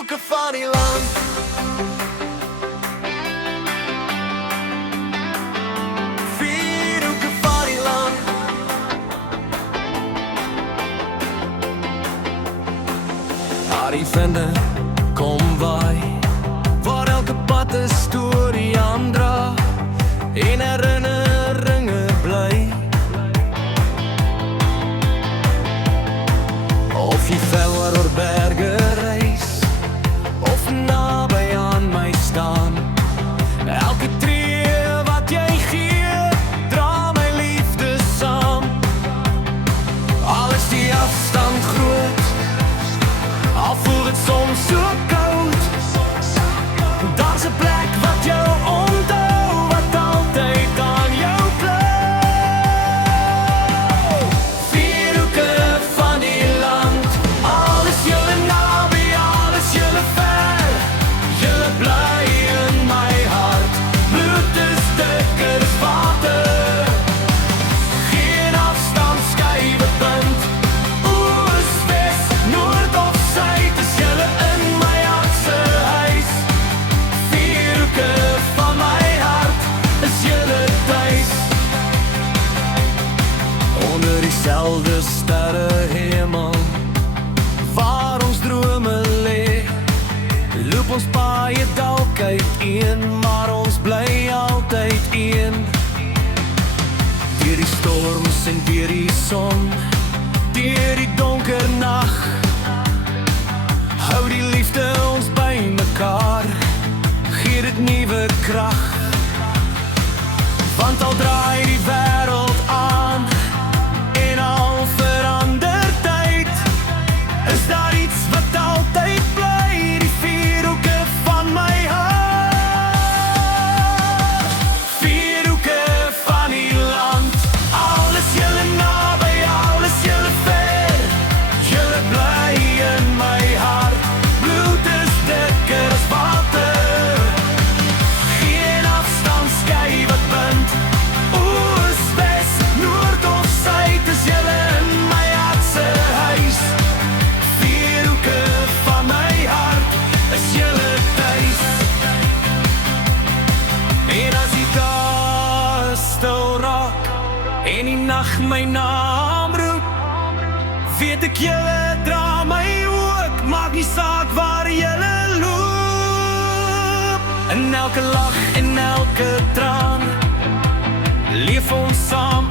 hoeke van die land. Vier hoeke van die land. Harry vinde, kom waai, waar elke pad 'n storie aandra en herinneringe bly. Of jy ver oor berge reis, of naby aan my staan, elke tree wat jy gee, dra my liefde saam. Al is die afstand groot, al voel het soms so koud, daar's 'n plek wat jou onthou, wat altyd aan jou bly. Vier hoeke van die land, al is julle naby, al is julle ver, julle bly in my hart. Bloed is dikker as water, geen afstand skei wat bind. Oos, wes, noord of suid, is julle in my hart se huis. Vier hoeke van my hart, is julle tuis. Onder dieselfde sterrehemel, waar ons drome lê, loop ons paaie dalk uiteen, maar ons bly altyd een. Deur die storms en deur die son, deur die donker nag, hou die liefde ons by mekaar, gee dit nuwe krag. Want al draai die wêreld aan en al verander tyd, is daar iets wat altyd bly, die vier hoeke van my hart. Vier hoeke van die land, al is julle naby, al is julle ver, julle bly in my hart. Bloed is dikker as water, geen afstand skei wat bind. Oos, wes, noord of suid, is julle in my hart se huis. Vier hoeke van my hart, is julle tuis. En as die dag stil raak en die nag my naam roep, weet ek julle dra my ook, maak nie saak waar julle loop. In elke lach en elke traan, leef ons saam